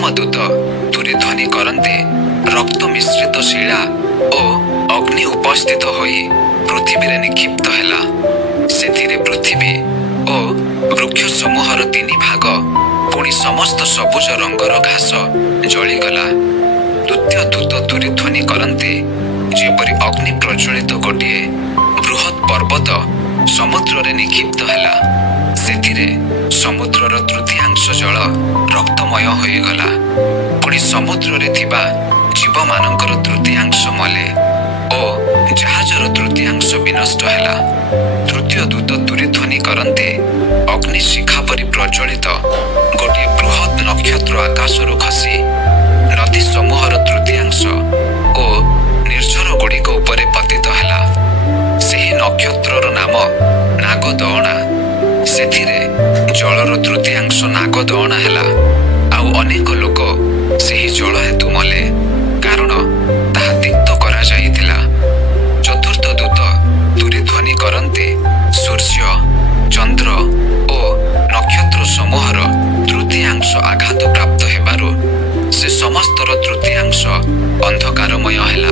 प्रथम दूत तुरीध्वनि करन्ते रक्त मिश्रित शिला ओ अग्नि उपस्थित होई पृथ्वी रे निक्षिप्त हैला। सेथिरे पृथ्वी ओ वृक्ष समूहर 3 भाग पुणी समस्त सबुज रंगर घास जलिगला। द्वितीय दूत तुरीध्वनि करन्ते जेपरि अग्नि प्रज्वलित गोटे बृहत् पर्वत समुद्र रे निक्षिप्त हैला। सेथिरे समुद्रर तृतीयांश जल रक्तमय होइगला। पुणी समुद्र रे थिबा जीव मानकर तृतीयांश मले ओ जहाजर तृतीयांश विनष्ट हैला। तृतीय दूत तुरीध्वनि करन्ते अग्नि शिखा परि प्रज्वलित गोटे बृहत् नक्षत्र आकाशरु खसी नदी समूहर तृतीयांश ओ निर्झर गुड़िक उपरे पतित हैला। सेही नक्षत्रर नाम नागदअणा। सेथिरे जलर तृतीयांश नागदअणा हैला। आउ अनेक लोक सेही जल हेतु मले, कारण ताहा तिक्त करा जाइथिला। चतुर्थ दूत तुरीध्वनि करन्ते सूर्य चंद्र ओ नक्षत्र समूहर तृतीयांश आघात प्राप्त हेबारु से समस्तर तृतीयांश अंधकारमय हैला।